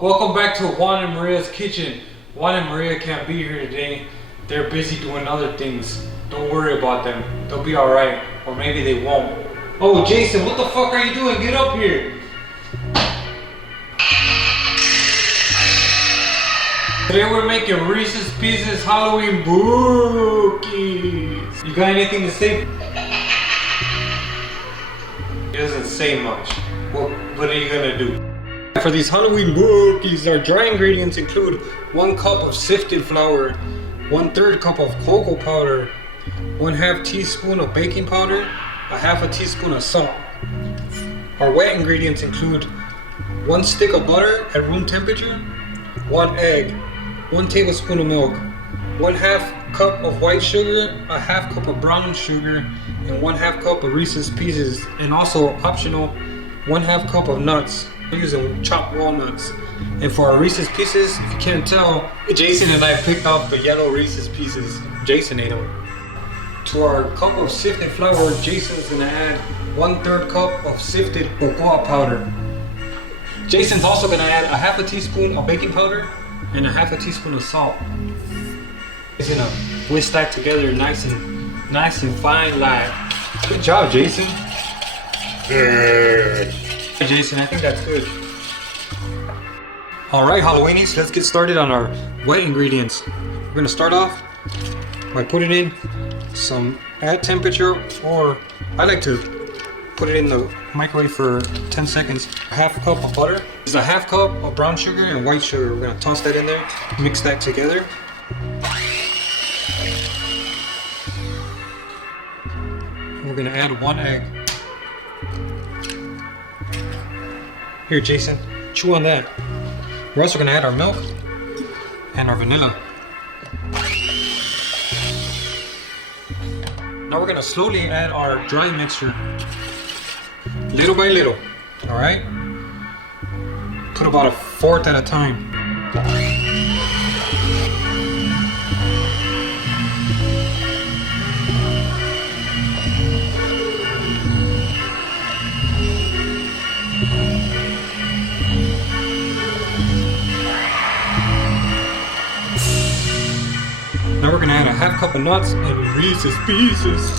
Welcome back to Juan and Maria's kitchen. Juan and Maria can't be here today. They're busy doing other things. Don't worry about them. They'll be alright. Or maybe they won't. Oh, Jason, what the fuck are you doing? Get up here. Today we're making Reese's Pieces Halloween BOOkies. You got anything to say? It doesn't say much. Well, what are you gonna do? For these Halloween BOOkies, our dry ingredients include 1 cup of sifted flour, 1/3 cup of cocoa powder, 1/2 teaspoon of baking powder, 1/2 teaspoon of salt. Our wet ingredients include 1 stick of butter at room temperature, 1 egg, 1 tablespoon of milk, 1/2 cup of white sugar, 1/2 cup of brown sugar, and 1/2 cup of Reese's Pieces, and also optional 1/2 cup of nuts. We're using chopped walnuts. And for our Reese's Pieces, if you can't tell, Jason and I picked off the yellow Reese's Pieces. Jason ate them. To our cup of sifted flour, Jason's gonna add 1/3 cup of sifted cocoa powder. Jason's also gonna add 1/2 teaspoon of baking powder and 1/2 teaspoon of salt. He's gonna whisk that together nice and fine like. Good job, Jason. Good. Jason, I think that's good. Alright, Halloweenies, let's get started on our wet ingredients. We're gonna start off by putting in some at temperature, or I like to put it in the microwave for 10 seconds. 1/2 cup of butter. This is 1/2 cup of brown sugar and white sugar. We're gonna toss that in there, mix that together. We're gonna add 1 egg. Here, Jason, chew on that. We're also gonna add our milk and our vanilla. Now we're gonna slowly add our dry mixture, little by little, all right? Put about 1/4 at a time. Now we're gonna add 1/2 cup of nuts and Reese's Pieces.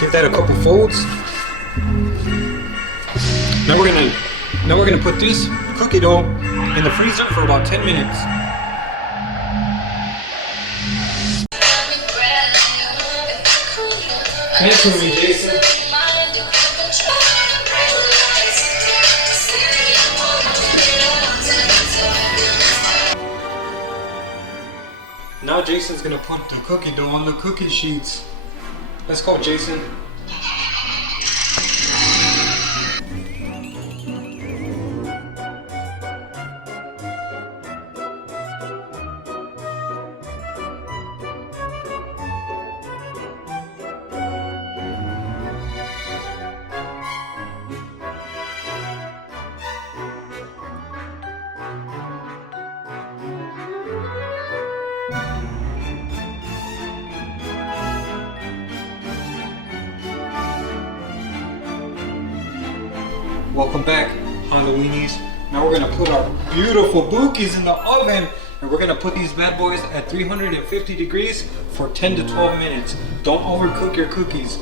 Give that a couple folds. Now we're gonna put this cookie dough in the freezer for about 10 minutes. Hand it to me, Jason. Now Jason's gonna put the cookie dough on the cookie sheets. Let's go, Jason. Welcome back, Halloweenies. Now we're gonna put our beautiful BOOkies in the oven, and we're gonna put these bad boys at 350 degrees for 10 to 12 minutes. Don't overcook your cookies.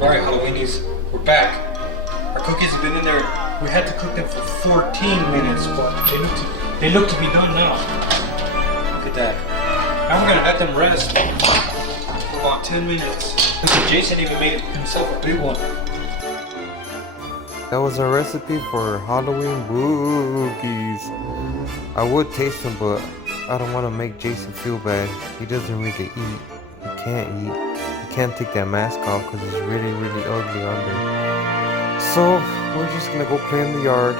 Alright, Halloweenies, we're back. Our cookies have been in there. We had to cook them for 14 minutes, but they look to be done now. Look at that. Now we're gonna let them rest for about 10 minutes. Look at Jason even made himself a big one. That was our recipe for Halloween BOOkies. I would taste them, but I don't want to make Jason feel bad. He doesn't really eat. He can't eat. He can't take that mask off because it's really, really ugly under. So we're just gonna go play in the yard.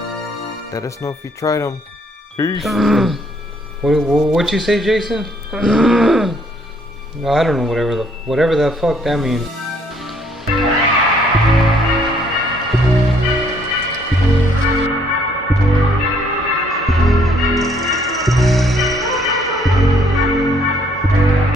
Let us know if you tried them. Peace. What'd you say, Jason? No, I don't know, whatever the fuck that means.